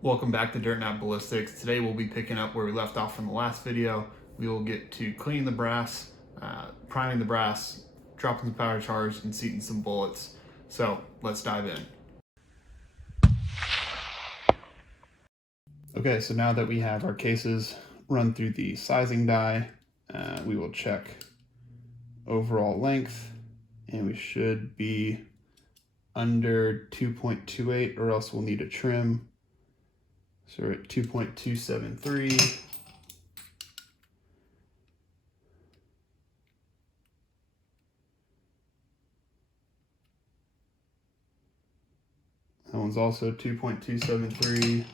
Welcome back to Dirt Nap Ballistics. Today we'll be picking up where we left off from the last video. We will get to cleaning the brass, priming the brass, dropping the powder charge, and seating some bullets. So let's dive in. Okay, so now that we have our cases run through the sizing die, we will check overall length, and we should be under 2.28 or else we'll need a trim. So we're at 2.273. That one's also 2.273.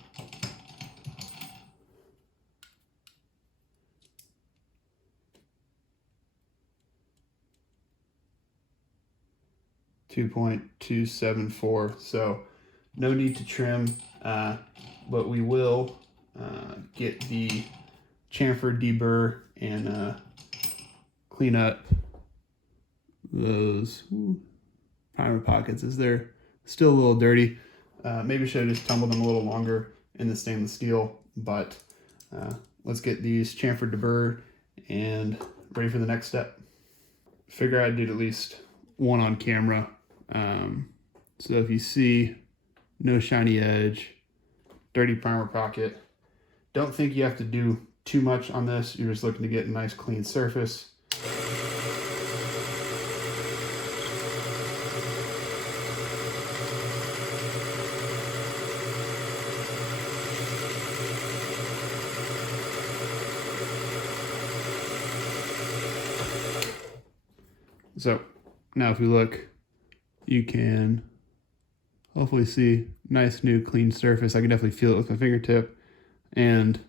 .274. So no need to trim, but we will get the chamfer, deburr, and clean up those primer pockets as they're still a little dirty. Maybe should have just tumbled them a little longer in the stainless steel, but let's get these chamfer, deburr, and ready for the next step. Figure I did at least one on camera. So if you see no shiny edge, dirty primer pocket, don't think you have to do too much on this. You're just looking to get a nice clean surface. So now if we look, you can hopefully see nice new clean surface. I can definitely feel it with my fingertip, and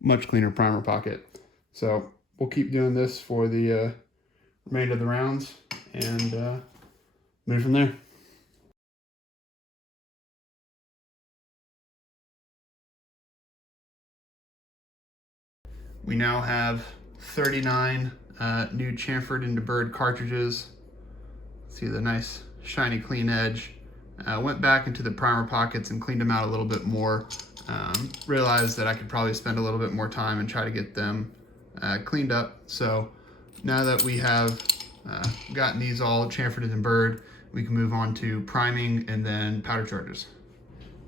much cleaner primer pocket. So we'll keep doing this for the remainder of the rounds and move from there. We now have 39 new chamfered and deburred cartridges. See the nice shiny clean edge. Went back into the primer pockets and cleaned them out a little bit more. Realized that I could probably spend a little bit more time and try to get them cleaned up. So now that we have gotten these all chamfered and deburred, we can move on to priming and then powder charges.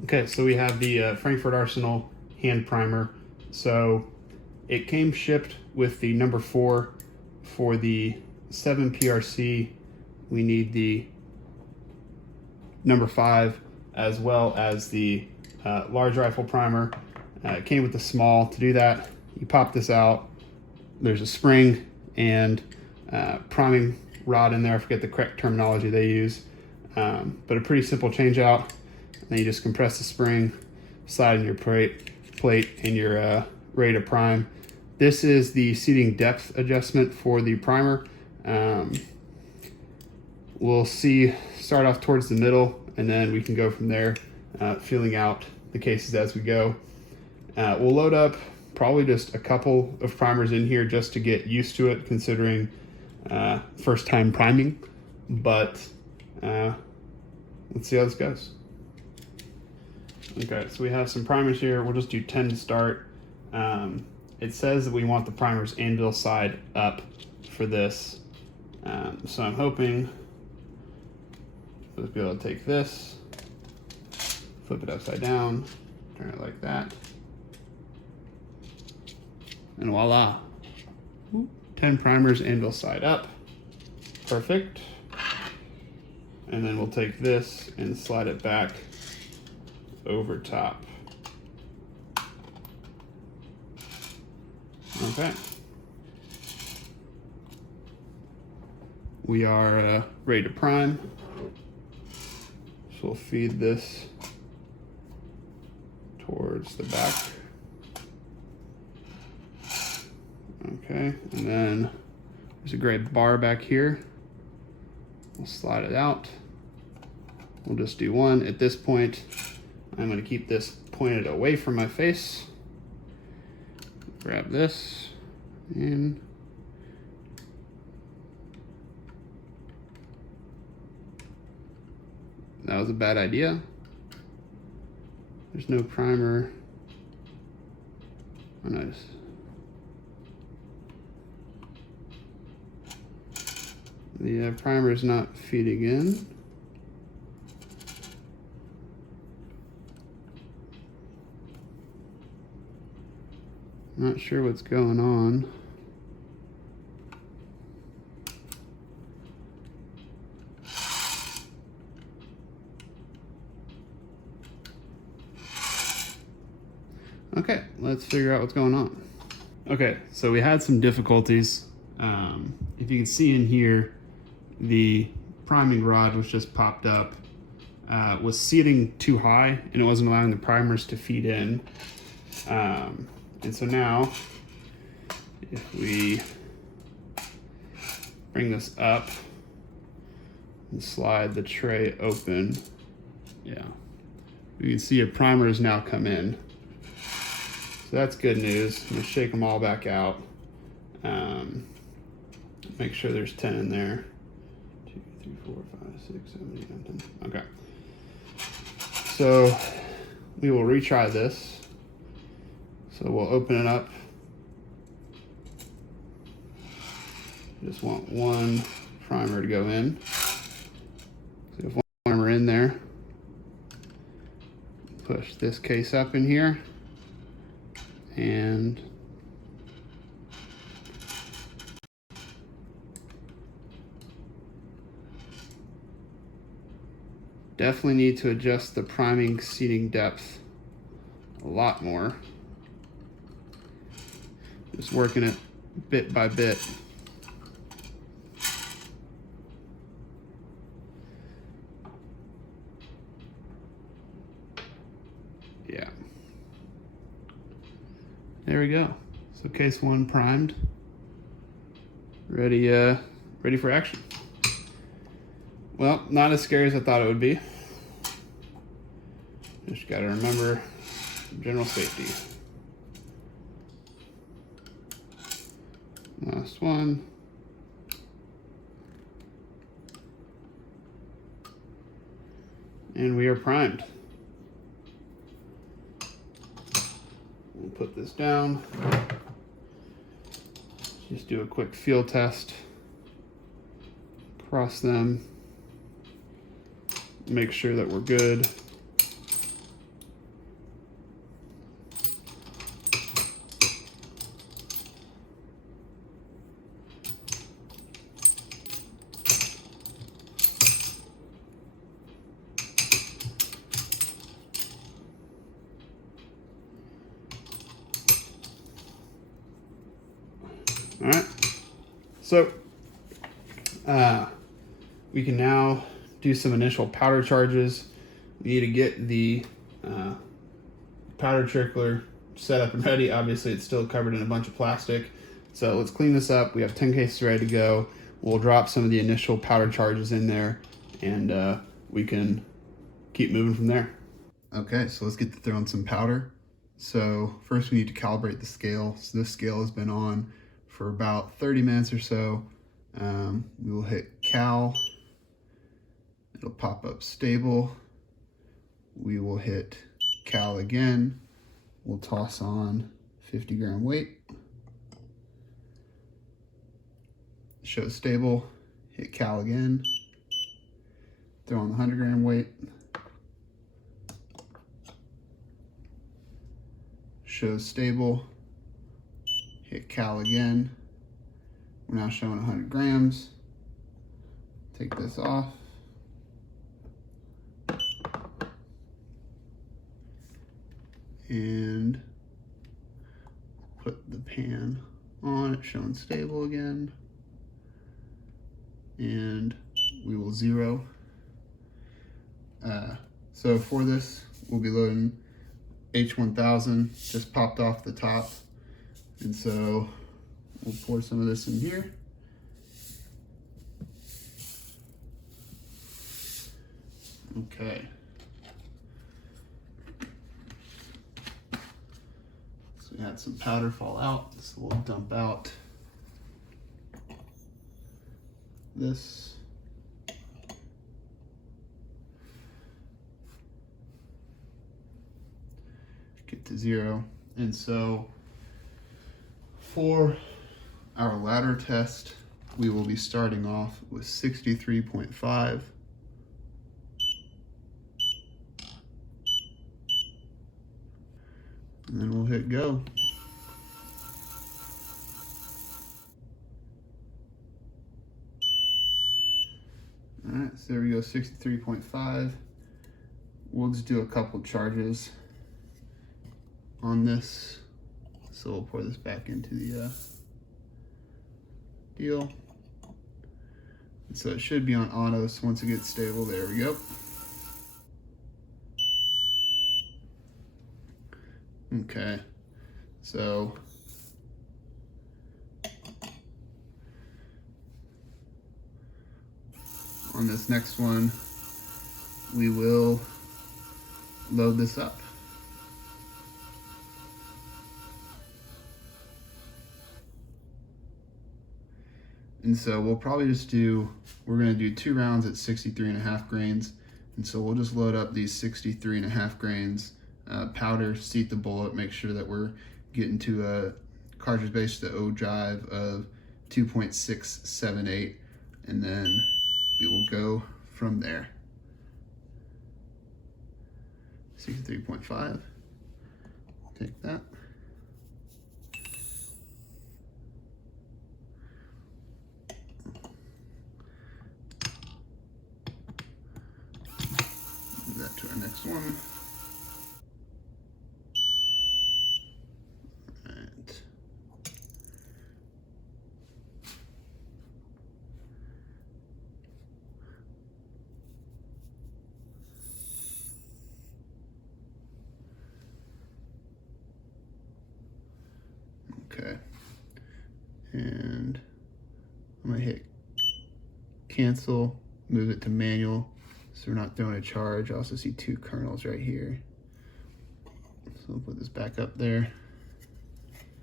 Okay, so we have the FrankFord Arsenal hand primer. So it came shipped with the number 4 for the 7 PRC. We need the number 5 as well as the large rifle primer. It came with the small. To do that, you pop this out. There's a spring and priming rod in there. I forget the correct terminology they use, but a pretty simple change out. And then you just compress the spring, slide in your plate, and you're ready to prime. This is the seating depth adjustment for the primer. We'll start off towards the middle, and then we can go from there, feeling out the cases as we go. We'll load up probably just a couple of primers in here just to get used to it, considering first time priming, but let's see how this goes. Okay, so we have some primers here. We'll just do 10 to start. It says that we want the primer's anvil side up for this. So I'm hoping we'll be able to take this, flip it upside down, turn it like that, and voila. 10 primers, anvil side up. Perfect. And then we'll take this and slide it back over top. Okay. We are ready to prime. So we'll feed this towards the back. Okay, and then there's a gray bar back here. We'll slide it out. We'll just do one. At this point, I'm going to keep this pointed away from my face. Grab this and that was a bad idea. There's no primer. Oh, nice. The primer is not feeding in. Not sure what's going on. Okay, let's figure out what's going on. Okay, so we had some difficulties. If you can see in here, the priming rod was just popped up, was seating too high, and it wasn't allowing the primers to feed in. And so now, if we bring this up and slide the tray open, yeah, we can see a primer has now come in. So that's good news. I'm gonna shake them all back out. Make sure there's 10 in there. 2, 3, 4, 5, 6, 7, 8, 9, 10. Okay. So we will retry this. So we'll open it up. Just want one primer to go in. So if one primer in there, push this case up in here, and definitely need to adjust the priming seating depth a lot more. Just working it bit by bit. Yeah. There we go. So case 1 primed. Ready for action. Well, not as scary as I thought it would be. Just gotta remember general safety. Last one. And we are primed. We'll put this down. Just do a quick field test. Cross them. Make sure that we're good. All right, so we can now do some initial powder charges. We need to get the powder trickler set up and ready. Obviously, it's still covered in a bunch of plastic. So let's clean this up. We have 10 cases ready to go. We'll drop some of the initial powder charges in there, and we can keep moving from there. Okay, so let's get to throwing some powder. So first we need to calibrate the scale. So this scale has been on for about 30 minutes or so. We will hit cal. It'll pop up stable. We will hit cal again. We'll toss on 50 gram weight. Show stable. Hit cal again. Throw on the 100 gram weight. Shows stable. Hit cal again. We're now showing 100 grams. Take this off. And put the pan on, it's showing stable again. And we will zero. So for this, we'll be loading H1000, just popped off the top. And so we'll pour some of this in here. Okay. So we had some powder fall out, so we'll dump out this. to 0. And so for our ladder test, we will be starting off with 63.5. And then we'll hit go. All right, so there we go, 63.5. We'll just do a couple charges on this. So we'll pour this back into the deal. And so it should be on auto, so once it gets stable, there we go. Okay, so on this next one, we will load this up. And so we'll probably just we're gonna do 2 rounds at 63.5 grains. And so we'll just load up these 63.5 grains, powder, seat the bullet, make sure that we're getting to a cartridge base to ogive of 2.678, and then we will go from there. 63.5, I'll take that. Move that to our next one. Alright. Okay, and I'm gonna hit cancel, move it to manual, so we're not throwing a charge. I also see 2 kernels right here. So we'll put this back up there.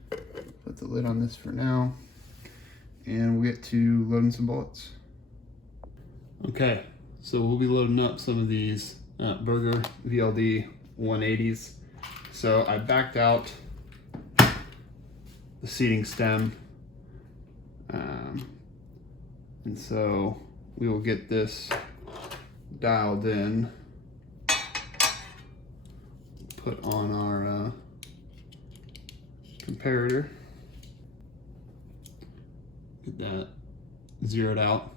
Put the lid on this for now, and we'll get to loading some bullets. Okay, so we'll be loading up some of these Burger VLD 180s. So I backed out the seating stem, and so we will get this dialed in, put on our comparator, get that zeroed out,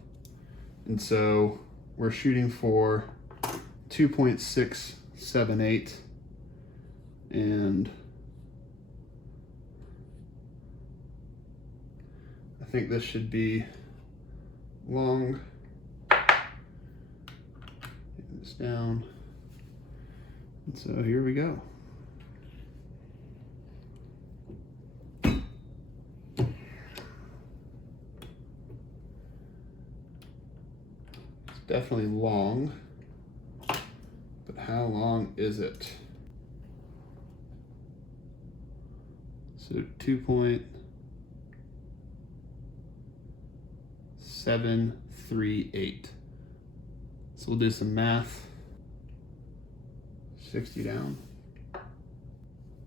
and so we're shooting for 2.678, and I think this should be long. Get this down. And so here we go. It's definitely long, but how long is it? So 2.738. So we'll do some math. 60 down.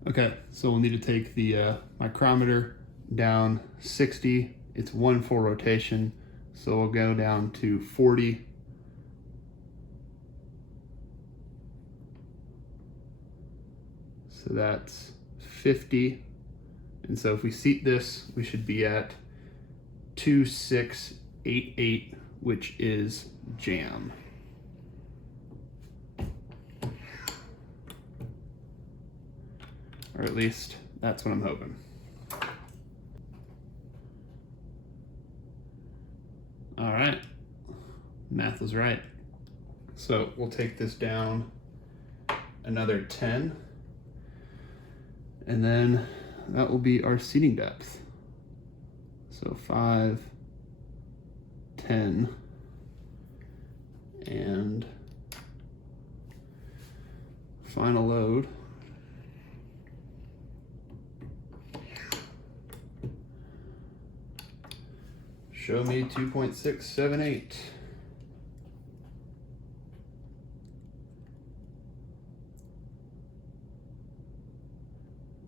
Okay, so we'll need to take the micrometer down 60. It's 1 full rotation, so we'll go down to 40. So that's 50. And so if we seat this, we should be at 2688, which is jam. Or at least that's what I'm hoping. All right, math was right. So we'll take this down another 10, and then that will be our seating depth. So 5, 10, and final load. Show me 2.678.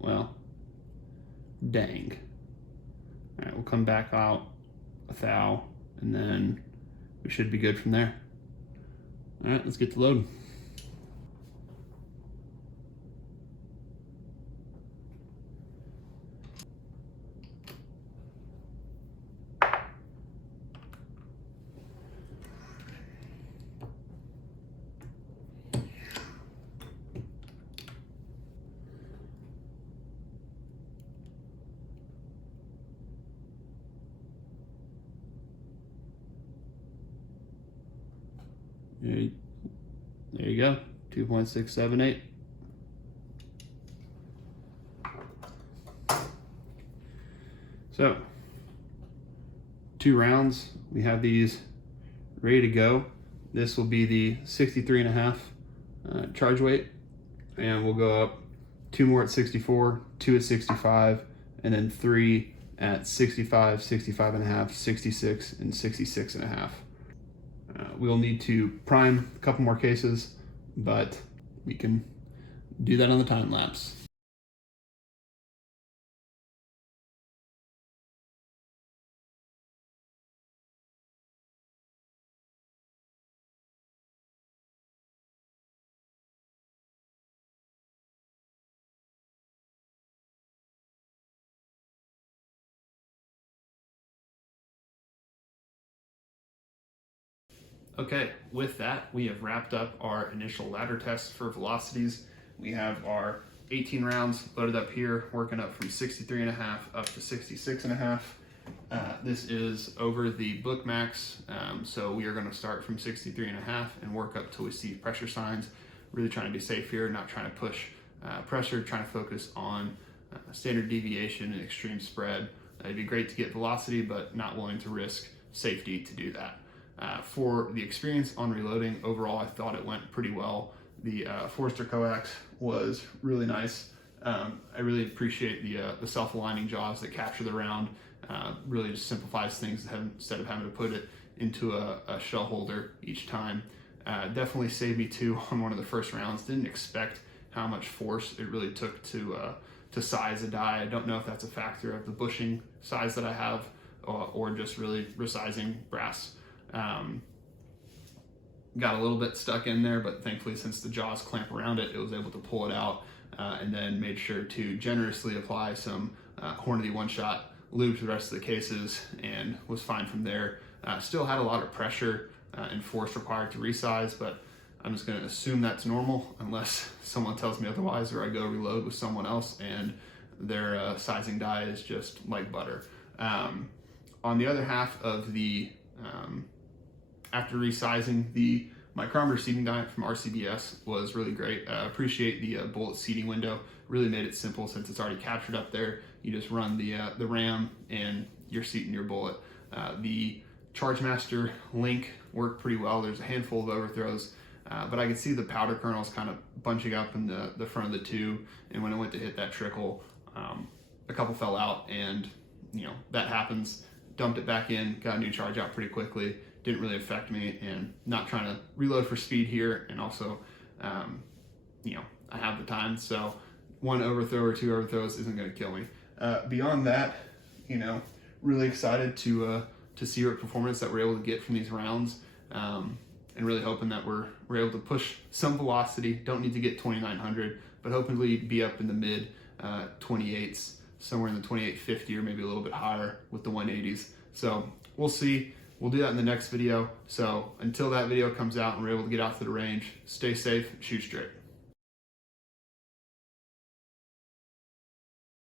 Well, dang. All right, we'll come back out a thou, and then we should be good from there. All right, let's get to loading. There you go, 2.678. So, 2 rounds, we have these ready to go. This will be the 63.5 charge weight, and we'll go up 2 more at 64, 2 at 65, and then 3 at 65, 65.5, 66, and 66.5. We'll need to prime a couple more cases, but we can do that on the time lapse. Okay, with that, we have wrapped up our initial ladder tests for velocities. We have our 18 rounds loaded up here, working up from 63.5 up to 66.5. This is over the book max, so we are going to start from 63.5 and work up till we see pressure signs. Really trying to be safe here, not trying to push pressure, trying to focus on standard deviation and extreme spread. It'd be great to get velocity, but not willing to risk safety to do that. For the experience on reloading, overall I thought it went pretty well. The Forster coax was really nice. I really appreciate the self-aligning jaws that capture the round. Really just simplifies things instead of having to put it into a shell holder each time. Definitely saved me too on one of the first rounds. Didn't expect how much force it really took to size a die. I don't know if that's a factor of the bushing size that I have or just really resizing brass. Got a little bit stuck in there, but thankfully since the jaws clamp around it, it was able to pull it out, and then made sure to generously apply some Hornady one-shot lube to the rest of the cases and was fine from there. Still had a lot of pressure and force required to resize, but I'm just going to assume that's normal unless someone tells me otherwise, or I go reload with someone else and their sizing die is just like butter. On the other half of the after resizing, the micrometer seating die from RCBS was really great. Appreciate the bullet seating window. Really made it simple since it's already captured up there. You just run the ram and you're seating your bullet. The Chargemaster link worked pretty well. There's a handful of overthrows, but I could see the powder kernels kind of bunching up in the front of the tube, and when it went to hit that trickle, a couple fell out, and that happens. Dumped it back in, got a new charge out pretty quickly. Didn't really affect me, and not trying to reload for speed here, and also I have the time, so 1 overthrow or 2 overthrows isn't going to kill me. Beyond that, really excited to see what performance that we're able to get from these rounds, and really hoping that we're able to push some velocity. Don't need to get 2900, but hopefully be up in the mid 28s, somewhere in the 2850 or maybe a little bit higher with the 180s. So we'll see. We'll do that in the next video. So until that video comes out and we're able to get out to the range, stay safe, shoot straight.